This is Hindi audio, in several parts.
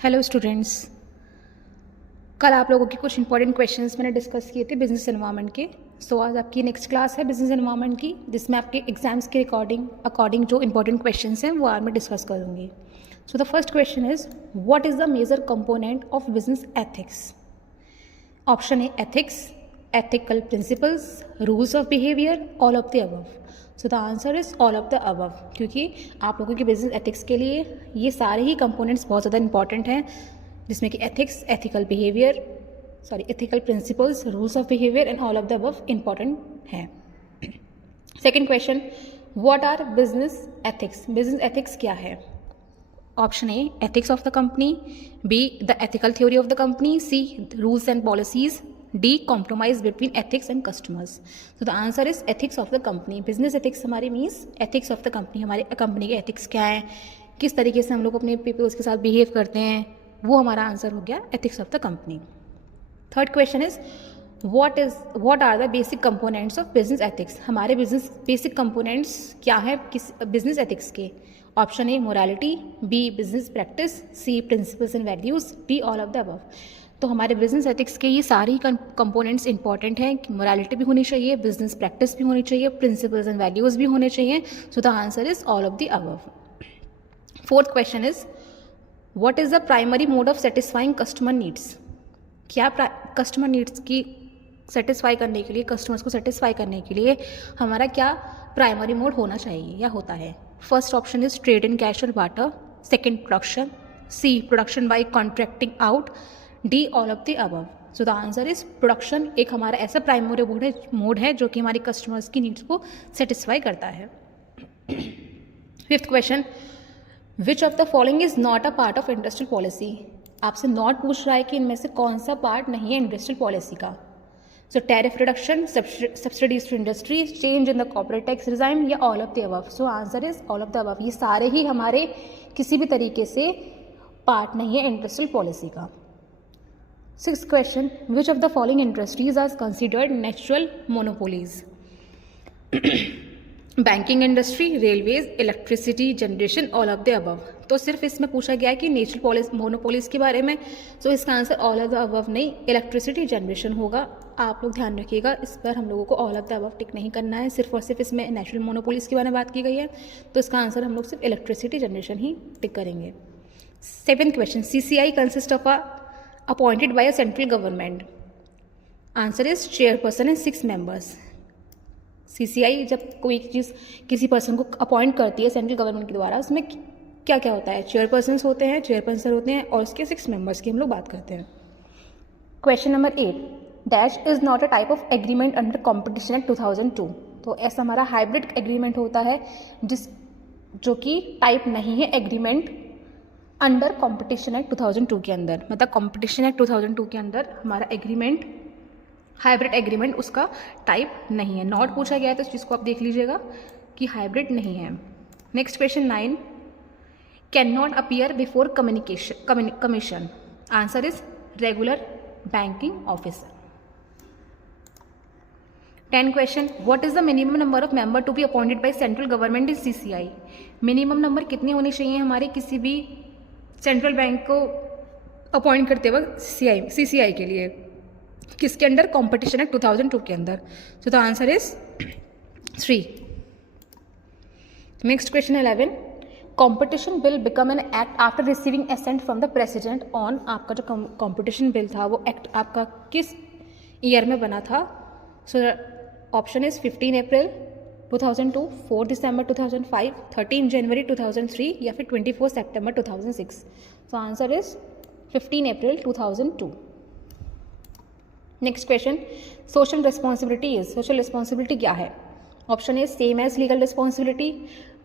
हेलो स्टूडेंट्स, कल आप लोगों के कुछ इंपॉर्टेंट क्वेश्चंस मैंने डिस्कस किए थे बिजनेस एनवायरनमेंट के। आज आपकी नेक्स्ट क्लास है बिजनेस एनवायरनमेंट की, जिसमें आपके एग्जाम्स के अकॉर्डिंग जो इंपॉर्टेंट क्वेश्चंस हैं वो आज मैं डिस्कस करूँगी। So the first question is, what is the major component of business ethics? Option A ethics, ethical principles, rules of behaviour, all of the above. So the answer is all of the above, क्योंकि आप लोगों के बिजनेस एथिक्स के लिए ये सारे ही कंपोनेंट्स बहुत ज़्यादा इंपॉर्टेंट हैं, जिसमें कि ethics, ethical principles, rules of behaviour and all of the above important हैं। Second question, what are business ethics? Business ethics क्या है? Option A ethics of the company, B the ethical theory of the company, C rules and policies, D compromise between ethics and customers. तो the answer is ethics of the company. Business ethics हमारी means ethics of the company. हमारे कंपनी के एथिक्स क्या हैं, किस तरीके से हम लोग अपने पीपल्स के साथ बिहेव करते हैं, वो हमारा आंसर हो गया ethics of the company. Third question is, what are the basic components of business ethics? हमारे बिजनेस बेसिक कंपोनेंट्स क्या है किस बिजनेस एथिक्स के? Option A morality, B business practice, C principles and values, D all of the above. तो हमारे बिजनेस एथिक्स के ये सारी कंपोनेंट्स इंपॉर्टेंट हैं। मोरालिटी भी होनी चाहिए, बिजनेस प्रैक्टिस भी होनी चाहिए, प्रिंसिपल्स एंड वैल्यूज भी होने चाहिए। सो the answer is all of the above. Fourth question is, what is the primary mode of satisfying customer needs? क्या कस्टमर नीड्स की सेटिस्फाई करने के लिए, कस्टमर्स को सेटिस्फाई करने के लिए हमारा क्या प्राइमरी मोड होना चाहिए या होता है? First option is trade in cash और barter, second production, C production by contracting out, D all of the above. So the answer is production एक हमारा ऐसा प्राइमरी मोड है जो कि हमारी कस्टमर्स की नीड्स को सेटिस्फाई करता है। Fifth question, which of the following is not a part of industrial policy? आपसे नॉट पूछ रहा है कि इनमें से कौन सा पार्ट नहीं है इंडस्ट्रियल पॉलिसी का। So tariff reduction, subsidies to industries, change in the corporate tax regime, या all of the above. So answer is all of the above. ये सारे ही हमारे किसी भी तरीके से पार्ट नहीं है इंडस्ट्रियल पॉलिसी का। Sixth question, which of the following industries are considered natural monopolies? Banking industry, railways, electricity generation, all of the above. तो सिर्फ इसमें पूछा गया है कि नेचुरल मोनोपोलीज के बारे में, तो इसका answer all of the above नहीं, इलेक्ट्रिसिटी जनरेशन होगा। आप लोग ध्यान रखिएगा, इस पर हम लोगों को ऑल ऑफ द अबव टिक नहीं करना है, सिर्फ और सिर्फ इसमें नेचुरल मोनोपोलीज के बारे में बात की गई है, तो इसका आंसर हम लोग सिर्फ इलेक्ट्रिसिटी जनरेशन ही टिक करेंगे। Seventh question, CCI consist of appointed by a central government? Answer is chairperson and 6 members. CCI जब कोई चीज़ किसी पर्सन को अपॉइंट करती है सेंट्रल गवर्नमेंट के द्वारा, उसमें क्या क्या होता है? चेयरपर्सन्स होते हैं, चेयरपर्सन होते हैं, और उसके 6 मेंबर्स की हम लोग बात करते हैं। Question number 8, dash is not a type of agreement under competition act 2002। तो ऐसा हमारा हाइब्रिड एग्रीमेंट होता है जो कि टाइप नहीं है एग्रीमेंट अंडर कॉम्पिटिशन एक्ट 2002 के अंदर। मतलब कॉम्पिटिशन एक्ट 2002 के अंदर हमारा एग्रीमेंट हाइब्रिड एग्रीमेंट उसका टाइप नहीं है। नॉट पूछा गया है तो इस चीज़ को आप देख लीजिएगा कि हाइब्रिड नहीं है। Next question 9, can not appear before commission? Answer is regular banking officer. 10 question, what is the minimum number of member to be appointed by central government in CCI? Minimum number कितने होने चाहिए हमारे किसी भी सेंट्रल बैंक को अपॉइंट करते वक्त CCI के लिए? किसके अंडर? कॉम्पिटिशन एक्ट 2002 के अंदर। So the answer is 3। Next question 11, competition bill become an act after receiving assent from the president on? आपका जो कॉम्पिटिशन बिल था वो एक्ट आपका किस ईयर में बना था? सो ऑप्शन इज 15 अप्रैल 2002, 4 दिसंबर 2005, 13 जनवरी 2003, या फिर 24 सितंबर 2006। So answer is 15 April 2002। Next question, social responsibility is? Social responsibility क्या है? Option A same as legal responsibility,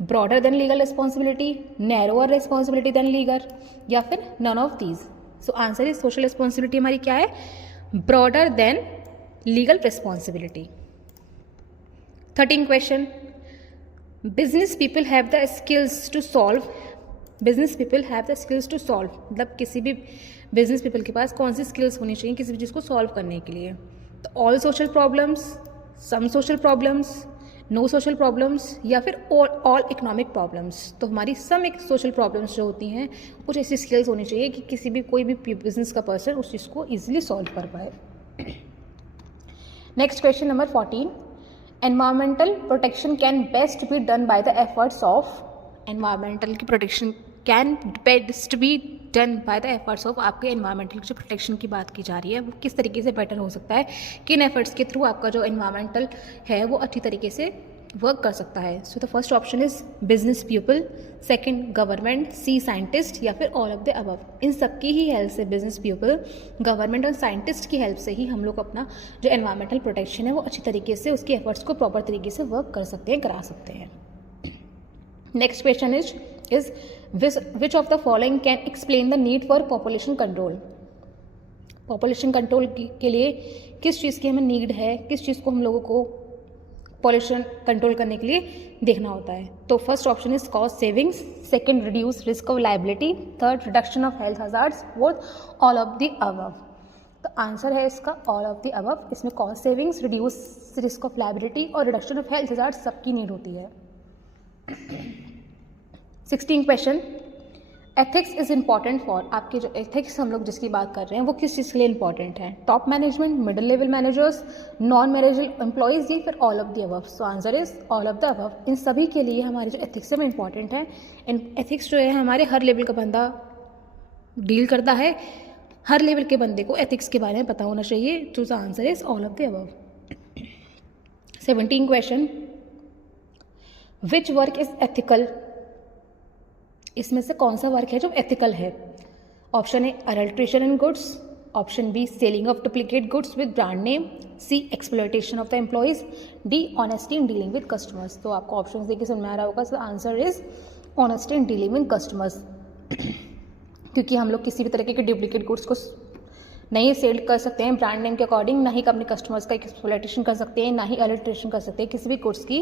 broader than legal responsibility, narrower responsibility than legal, या फिर none of these. So answer is social responsibility हमारी क्या है? Broader than legal responsibility. 13 question, business people have the skills to solve? Business people have the skills to solve मतलब किसी भी बिजनेस पीपल के पास कौन सी स्किल्स होनी चाहिए किसी भी चीज़ को सॉल्व करने के लिए? तो all social problems, some social problems, no social problems या फिर ऑल इकोनॉमिक प्रॉब्लम्स। तो हमारी सम एक सोशल प्रॉब्लम्स जो होती हैं कुछ ऐसी स्किल्स होनी चाहिए कि किसी भी कोई भी बिजनेस का पर्सन उस चीज़ को ईजिली सॉल्व कर पाए। Next question number 14, environmental protection can best be done by the efforts of, environmental की protection can best be done by the efforts of, आपके एनवायरमेंटल जो प्रोटेक्शन की बात की जा रही है वो किस तरीके से बेटर हो सकता है, किन एफर्ट्स के थ्रू आपका जो एनवायरमेंटल है वो अच्छी तरीके से वर्क कर सकता है। So the first option is business people, second government, C scientist या फिर ऑल ऑफ द अबव। इन सबकी ही हेल्प से, बिजनेस पीपल, गवर्नमेंट और साइंटिस्ट की हेल्प से ही हम लोग अपना जो एनवायरमेंटल प्रोटेक्शन है वो अच्छी तरीके से उसके एफर्ट्स को प्रॉपर तरीके से वर्क कर सकते हैं, करा सकते हैं। Next question is which of the following can explain the need for population control. Population control के लिए किस चीज़ की हमें नीड है, किस चीज़ को हम लोगों को पॉल्यूशन कंट्रोल करने के लिए देखना होता है। तो first option is cost savings, second reduce risk of liability, third reduction of health hazards, fourth all of the above. तो आंसर है इसका ऑल ऑफ द अबव। इसमें cost savings, reduce risk of liability और रिडक्शन ऑफ हेल्थ हजार्ड्स सबकी नीड होती है। 16 question, ethics is important for, आपके जो एथिक्स हम लोग जिसकी बात कर रहे हैं वो किस चीज़ के लिए इंपॉर्टेंट है, top management, middle level managers, non managerial employees या फिर all of the above. So answer is all of the above. इन सभी के लिए हमारे जो एथिक्स है वो इंपॉर्टेंट है। इन एथिक्स जो है हमारे हर लेवल का बंदा डील करता है, हर लेवल के बंदे को एथिक्स के बारे में पता होना चाहिए। तो the answer is all of the above. 17 question, which work is ethical, इसमें से कौन सा वर्क है जो एथिकल है। Option A adulteration in goods, option B selling of duplicate goods with brand name, C exploitation of the employees, D honesty in dealing with customers. तो आपको ऑप्शन देखिए समझ में आ रहा होगा। So answer is honesty in dealing with customers, क्योंकि हम लोग किसी भी तरीके के डुप्लीकेट गुड्स को नहीं सेल कर सकते हैं ब्रांड नेम के अकॉर्डिंग, ना ही अपने कस्टमर्स का एक्सप्लॉयटेशन कर सकते हैं, ना ही अडल्ट्रेशन कर सकते हैं किसी भी गुड्स की।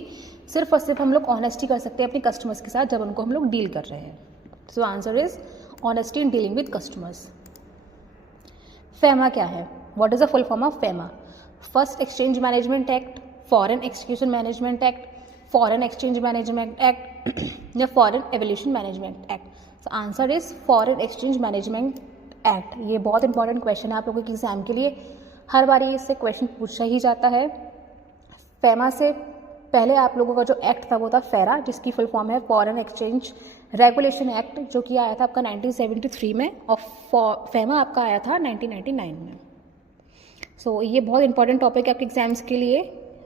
सिर्फ और सिर्फ हम लोग ऑनेस्टी कर सकते हैं अपने कस्टमर्स के साथ जब उनको हम लोग डील कर रहे हैं। So answer is honesty in dealing with customers. FEMA क्या है, what is the full form of FEMA? First exchange management act, foreign execution management act, foreign exchange management act या foreign evolution management act. So answer is foreign exchange management act. ये बहुत इंपॉर्टेंट क्वेश्चन है आप लोगों के एग्जाम के लिए, हर बार ये इससे क्वेश्चन पूछा ही जाता है। फेमा से पहले आप लोगों का जो एक्ट था वो था फेरा, जिसकी फुल फॉर्म है फॉरेन एक्सचेंज रेगुलेशन एक्ट, जो कि आया था आपका 1973 में, और फेमा आपका आया था 1999 में। सो ये बहुत इंपॉर्टेंट टॉपिक है आपके एग्जाम्स के लिए।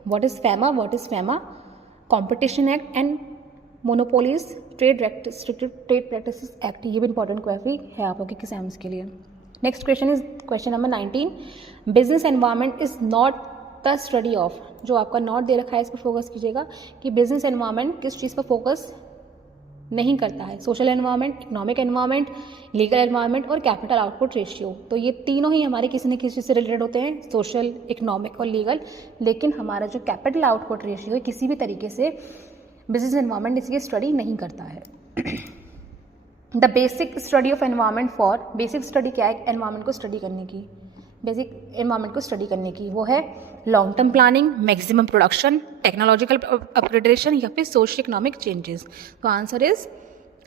What is FEMA, what is FEMA, competition act and monopolies trade practices act, ये भी इंपॉर्टेंट क्वेरी है आप लोगों के एग्जाम्स के लिए। Next question is question number 19, business environment is not the study of, जो आपका नॉट दे रखा है इस पर फोकस कीजिएगा कि बिजनेस एनवायरनमेंट किस चीज़ पर फोकस नहीं करता है। Social environment, economic environment, legal environment और कैपिटल आउटपुट रेशियो। तो ये तीनों ही हमारे किसी न किसी चीज़ से रिलेटेड होते हैं, सोशल, इकोनॉमिक और लीगल, लेकिन हमारा जो कैपिटल आउटपुट रेशियो है किसी भी तरीके से बिजनेस एनवायरनमेंट इसकी स्टडी नहीं करता है। The basic study of environment for, basic study क्या है एनवायरनमेंट को स्टडी करने की, बेसिक एनवायरनमेंट को स्टडी करने की, वो है long term planning, maximum production, technological upgradation या फिर सोशल इकोनॉमिक चेंजेस। तो answer is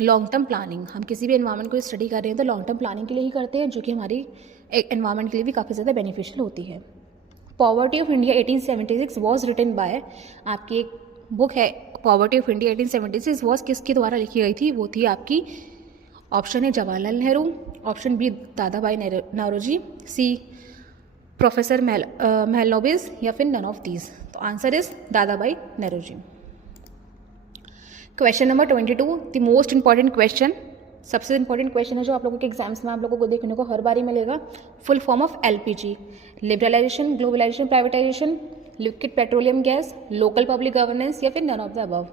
long term planning. हम किसी भी एनवायरनमेंट को स्टडी कर रहे हैं तो लॉन्ग टर्म प्लानिंग के लिए ही करते हैं, जो कि हमारी एनवायरनमेंट के लिए भी काफ़ी ज़्यादा बेनिफिशियल होती है। Poverty of India 1876 was written by, आपकी एक बुक है पॉवर्टी ऑफ इंडिया 1876 वॉज किसके द्वारा लिखी गई थी, वो थी आपकी, ऑप्शन है जवाहरलाल नेहरू, ऑप्शन बी दादा भाई नौरोजी, सी प्रोफेसर महलनोबिस या फिर नन ऑफ दीज। तो answer is Dadabhai Naoroji. Question number 22, the most important question, सबसे इंपॉर्टेंट क्वेश्चन है जो आप लोगों के एग्जाम्स में आप लोगों को देखने को हर बारी मिलेगा। Full form of LPG, liberalisation, globalisation, privatisation, liquid petroleum gas, local public governance या फिर नन ऑफ द अबव।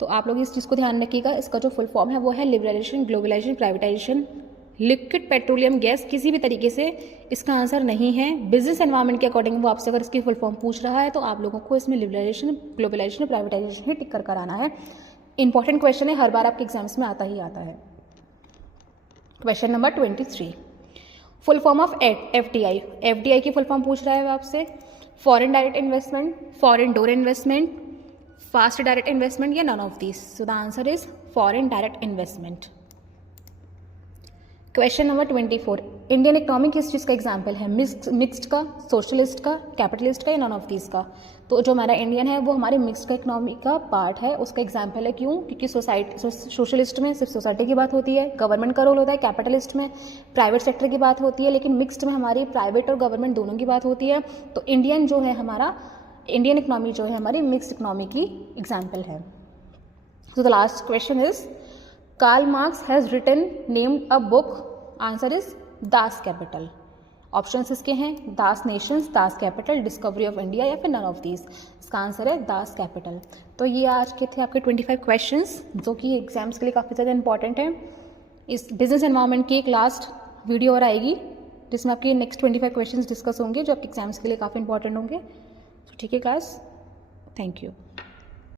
तो आप लोग इस चीज़ को ध्यान रखिएगा, इसका जो फुल फॉर्म है वो है liberalisation, globalisation, privatisation, liquid petroleum gas किसी भी तरीके से इसका आंसर नहीं है। बिजनेस एनवायरनमेंट के अकॉर्डिंग वो आपसे अगर इसकी फुल फॉर्म पूछ रहा है तो आप लोगों को इसमें लिबरलाइजेशन, ग्लोबलाइजेशन, प्राइवेटाइजेशन ही टिक कर कराना है। इंपॉर्टेंट क्वेश्चन है, हर बार आपके एग्जाम्स में आता ही आता है। Question number 23, full form of FDI, FDI की फुल फॉर्म पूछ रहा है आपसे, foreign direct investment, foreign door investment, fast direct investment या none of this? So the answer is foreign direct investment. Question number 24, Indian economic किस चीज़ का एग्जाम्पल है? मिक्स्ड का, सोशलिस्ट का, कैपिटलिस्ट का या नन ऑफ दिस का? तो जो हमारा इंडियन है वो हमारे मिक्स्ड का इकोनॉमी का पार्ट है, उसका एग्जाम्पल है। क्यों? क्योंकि सोशलिस्ट में सिर्फ सोसाइटी की बात होती है, गवर्नमेंट का रोल होता है, कैपिटलिस्ट में प्राइवेट सेक्टर की बात होती है, लेकिन मिक्स्ड में हमारी प्राइवेट और गवर्नमेंट दोनों की बात होती है। तो इंडियन जो है हमारा, इंडियन इकोनॉमी जो है हमारी मिक्स्ड इकोनॉमी की एग्जाम्पल है। So the last question is, Karl Marx has named a book. Answer is Das Kapital. Options इसके हैं Das nations, Das Kapital, discovery of India या फिर नन ऑफ दीज। इसका आंसर है दास कैपिटल। तो ये आज के थे आपके 25 क्वेश्चंस जो कि एग्जाम्स के लिए काफ़ी ज़्यादा इंपॉर्टेंट है। इस बिजनेस एनवायरनमेंट की एक लास्ट वीडियो और आएगी जिसमें आपके नेक्स्ट 25 क्वेश्चंस डिस्कस होंगे जो आपके एग्जाम्स के लिए काफ़ी इंपॉर्टेंट होंगे। तो ठीक है क्लास, थैंक यू।